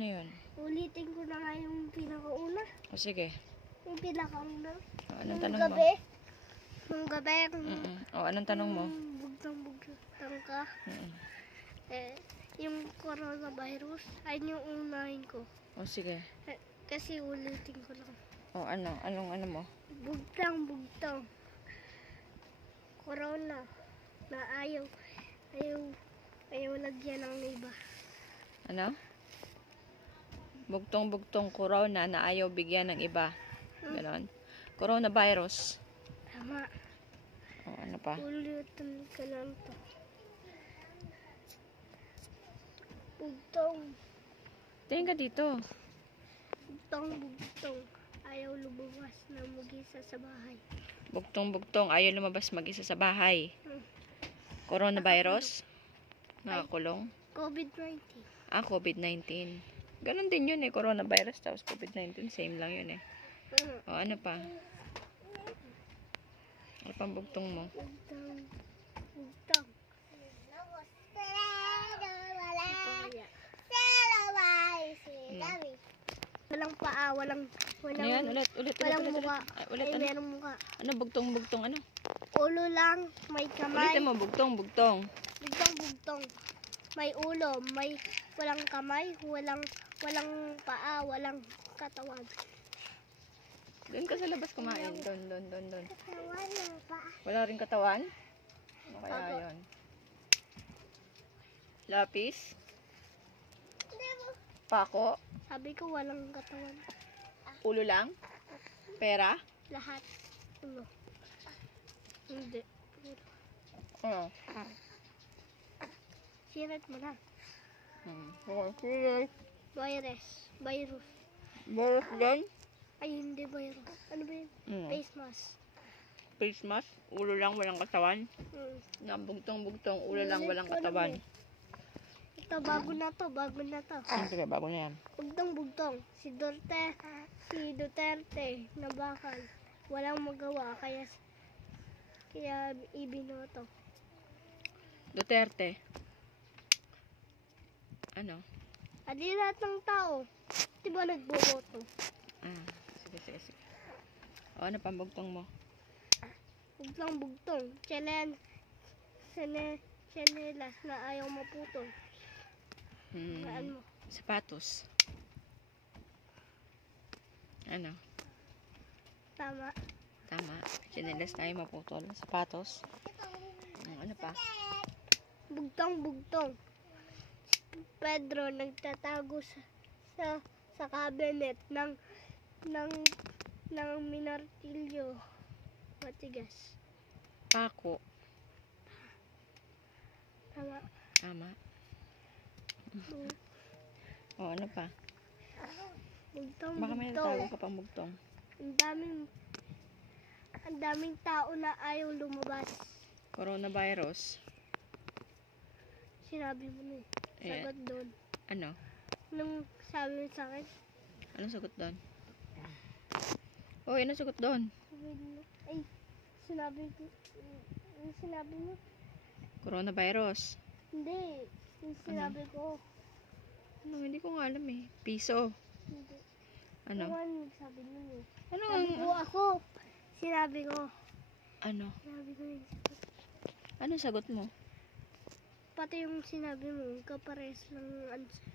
Ano yun? Ulitin ko na nga yung pinakauna. O sige. Yung pinakauna. Anong tanong mo? Nung gabi. O, anong tanong mo? Bugtang ka. Yung coronavirus, ay yung unahin ko. O sige. Kasi ulitin ko lang. O ano? Ano mo? Bugtang. Corona. Na ayaw lagyan ng iba. Ano? Bugtong corona na ayaw bigyan ng iba. Ganon. Coronavirus. Tama. O ano pa? Ulitin ka lang to. Bugtong. Tingin ka dito. Bugtong. Ayaw lumabas na mag-isa sa bahay. Bugtong ayaw lumabas mag-isa sa bahay. Coronavirus. Nakakulong. COVID-19. COVID-19. Ganon din yun coronavirus tapos COVID-19. Same lang yun O ano pa? Ano pang bugtong mo? Bugtong. Walang paa, walang Ayan, ulit. mukha. Ulit, Ay, ano? merong mukha. Ano bugtong ano? Ulo lang, may kamay. Ulitin mo, bugtong. Bugtong. May ulo, may walang kamay, walang paa, walang katawan. Doon ka sa labas kumain. Doon. Katawan ng paa. Wala rin katawan? Ano kaya Ako. yun? Lapis? Pako? Sabi ko walang katawan. Ulo lang? Pera? Lahat. Ulo. Hindi. Oo. Sirat mo na. Okay. Virus. Boros din? Ay, hindi virus. Ano ba yun? Face mask. Face mask? Ulo lang, walang katawan? Bugtong, ulo lang, walang katawan. Ito, bago na to. Sige, bago na yan. Bugtong. Si Duterte na bakal. Walang magawa, kaya ibinoto. Duterte. Ano? Adi lahat ng tao. Diba nagboboto? Sige. O, ano pang bugtong mo? Bugtong. Chanelas na ayaw maputol. Saan mo? Sapatos. Ano? Tama. Chinelas na yung maputol. Sapatos. Ano pa? Bugtong. Pedro nagtatago sa cabinet ng minartilyo. Matigas. Pako. Tama. O, ano pa? Bugtong. Baka may natago ka pang bugtong. Ang daming tao na ayaw lumabas. Coronavirus. Sinabi mo na Sagot doon. Ano? Nung sabi mo sa akin. Anong sagot doon? Anong sagot doon? Ay, sinabi mo. Coronavirus. Hindi. Yung sinabi ko. Hindi ko nga alam Piso. Hindi. Ano? Ano sabi mo Ano? Sabi ko ako. Sinabi ko. Ano? Sinabi ko yun. Anong sagot mo? Pati yung sinabi mo, kapares lang answer.